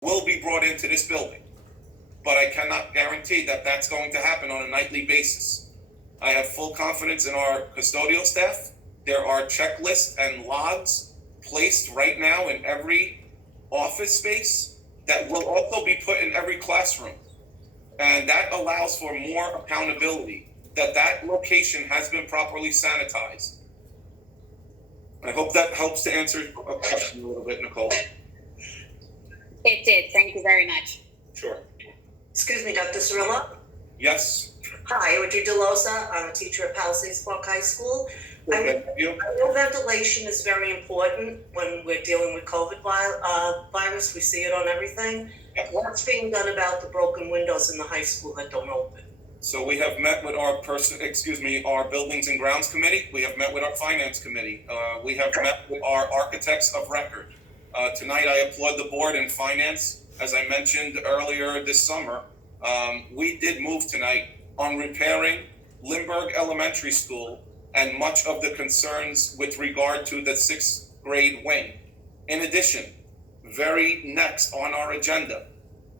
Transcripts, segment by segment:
will be brought into this building, but I cannot guarantee that that's going to happen on a nightly basis. I have full confidence in our custodial staff. There are checklists and logs placed right now in every office space that will also be put in every classroom. And that allows for more accountability, that that location has been properly sanitized. I hope that helps to answer a question a little bit, Nicole. It did. Thank you very much. Sure. Excuse me, Dr. Cirillo? Yes. Hi, Audrey DeLosa. I'm a teacher at Palisades Park High School. I know ventilation is very important when we're dealing with COVID virus. We see it on everything. What's being done about the broken windows in the high school that don't open? So we have met with our Buildings and Grounds Committee. We have met with our Finance Committee. We have met with our architects of record. Tonight, I applaud the board and finance. As I mentioned earlier this summer, we did move tonight on repairing Lindbergh Elementary School and much of the concerns with regard to the 6th grade wing. In addition, very next on our agenda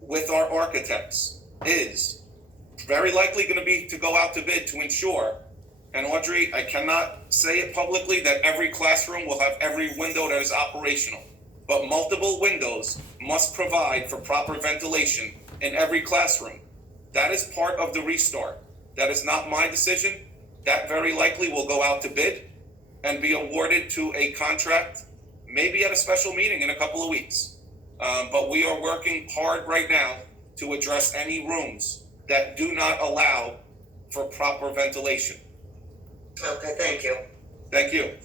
with our architects is very likely going to be to go out to bid to ensure, and Audrey, I cannot say it publicly that every classroom will have every window that is operational, but multiple windows must provide for proper ventilation in every classroom. That is part of the restart. That is not my decision. That very likely will go out to bid and be awarded to a contract, maybe at a special meeting in a couple of weeks. But we are working hard right now to address any rooms that do not allow for proper ventilation. Okay, thank you. Thank you.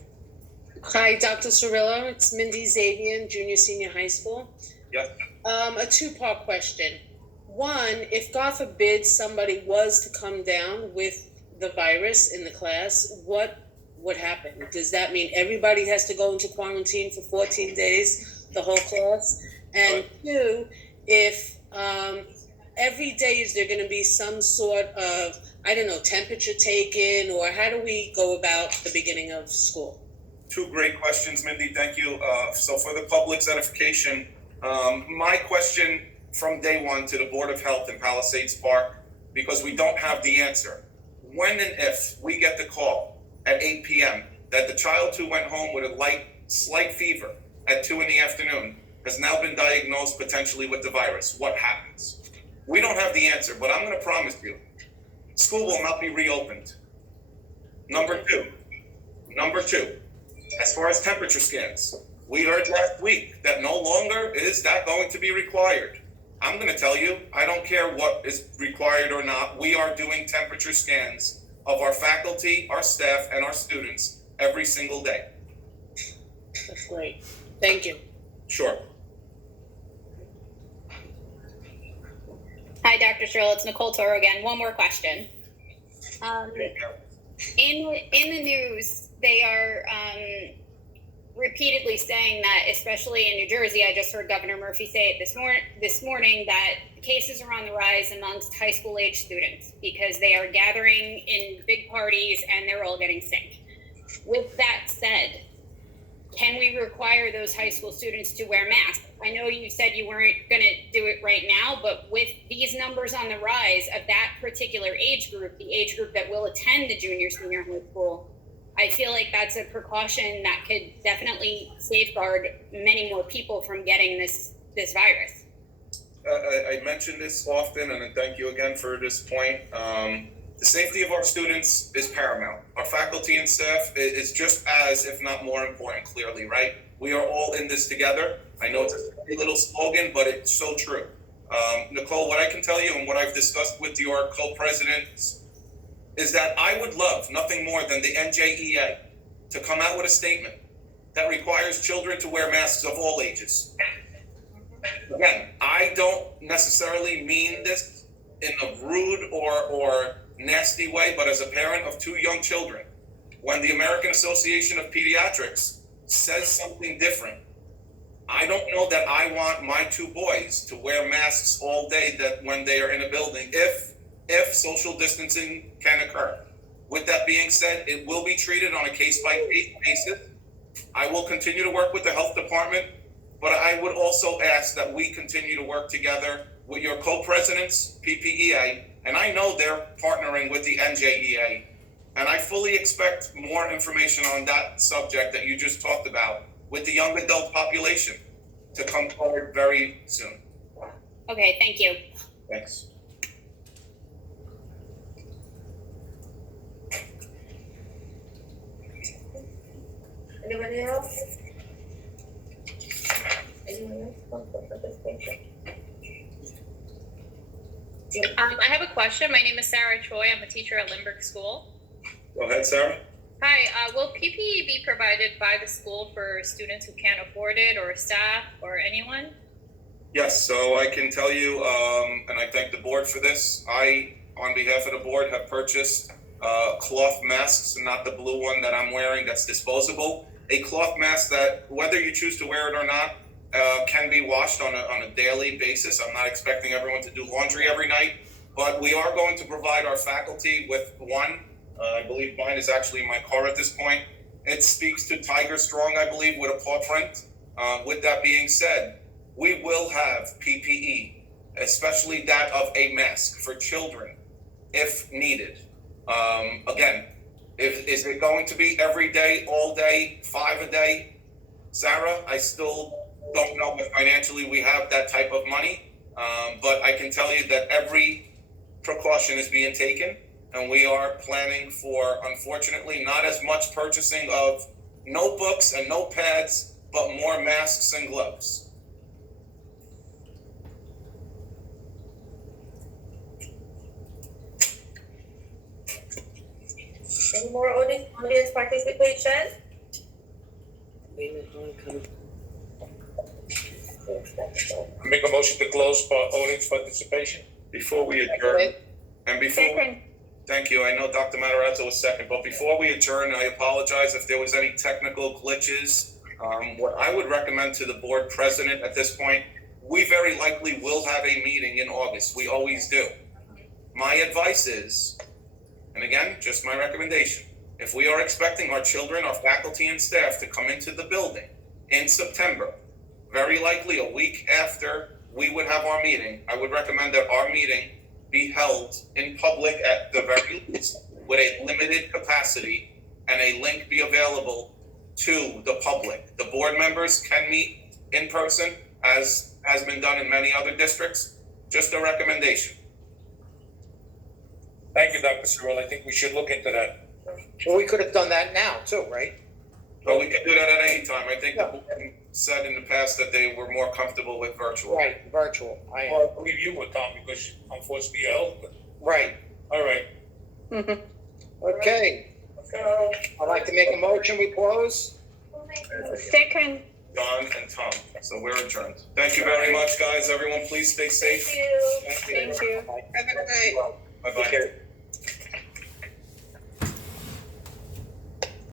Hi, Dr. Cirillo. It's Mindy Zavian, Junior Senior High School. Yes. A two-part question. One, if God forbid somebody was to come down with the virus in the class, what would happen? Does that mean everybody has to go into quarantine for 14 days, the whole class? And two, if every day is there going to be some sort of, temperature taken, or how do we go about the beginning of school? Two great questions, Mindy. Thank you. So for the public's edification, my question from day one to the Board of Health in Palisades Park, because we don't have the answer. When and if we get the call at 8 p.m. that the child who went home with a slight fever at 2 p.m. has now been diagnosed potentially with the virus, what happens? We don't have the answer, but I'm going to promise you, school will not be reopened. Number two, as far as temperature scans, we heard last week that no longer is that going to be required. I'm going to tell you, I don't care what is required or not. We are doing temperature scans of our faculty, our staff, and our students every single day. That's great. Thank you. Sure. Hi, Dr. Cirillo. It's Nicole Toro again. One more question. In the news, they are repeatedly saying that, especially in New Jersey, I just heard Governor Murphy say it this morning, that cases are on the rise amongst high school age students because they are gathering in big parties and they're all getting sick. With that said, can we require those high school students to wear masks? I know you said you weren't going to do it right now, but with these numbers on the rise of that particular age group, the age group that will attend the junior, senior high school, I feel like that's a precaution that could definitely safeguard many more people from getting this virus. I mention this often, and thank you again for this point. The safety of our students is paramount. Our faculty and staff is just as, if not more important, clearly, right? We are all in this together. I know it's a little slogan, but it's so true. Nicole, what I can tell you and what I've discussed with your co-presidents is that I would love nothing more than the NJEA to come out with a statement that requires children to wear masks of all ages. Again, I don't necessarily mean this in a rude or nasty way, but as a parent of two young children, when the American Association of Pediatrics says something different, I don't know that I want my two boys to wear masks all day that when they are in a building, if social distancing can occur. With that being said, it will be treated on a case-by-case basis. I will continue to work with the health department, but I would also ask that we continue to work together with your co-presidents, PPEA, and I know they're partnering with the NJEA, and I fully expect more information on that subject that you just talked about with the young adult population to come forward very soon. Okay, thank you. Thanks. Anybody else? Anyone else? I have a question. My name is Sarah Choi. I'm a teacher at Lindbergh School. Go ahead, Sarah. Hi, will PPE be provided by the school for students who can't afford it, or staff, or anyone? Yes, so I can tell you, and I thank the board for this. I, on behalf of the board, have purchased cloth masks, not the blue one that I'm wearing that's disposable. A cloth mask that, whether you choose to wear it or not, can be washed on a daily basis. I'm not expecting everyone to do laundry every night, but we are going to provide our faculty with one. I believe mine is actually in my car at this point. It speaks to Tiger Strong, I believe, with a paw print. With that being said, we will have PPE, especially that of a mask for children, if needed. Again, is it going to be every day, all day, 5 a day? Sarah, I still don't know if financially we have that type of money, but I can tell you that every precaution is being taken, and we are planning for, unfortunately, not as much purchasing of notebooks and notepads, but more masks and gloves. Any more audience participation? Make a motion to close for audience participation. Before we adjourn, and before, thank you, I know Dr. Matarazzo was second, but before we adjourn, I apologize if there was any technical glitches. What I would recommend to the board president at this point, we very likely will have a meeting in August. We always do. My advice is, and again, just my recommendation, if we are expecting our children, our faculty and staff to come into the building in September, very likely a week after we would have our meeting, I would recommend that our meeting be held in public at the very least with a limited capacity and a link be available to the public. The board members can meet in person, as has been done in many other districts. Just a recommendation. Thank you, Dr. Cyril. I think we should look into that. Well, we could have done that now too, right? But we can do that at any time. I think the board said in the past that they were more comfortable with virtual. Right, virtual. Well, I believe you were, Tom, because unfortunately you're ill. Right. All right. Okay. So. I'd like to make a motion, we close. Second. Don and Tom. So we're adjourned. Thank you very much, guys. Everyone, please stay safe. Thank you. Thank you. Have a good night. Bye-bye.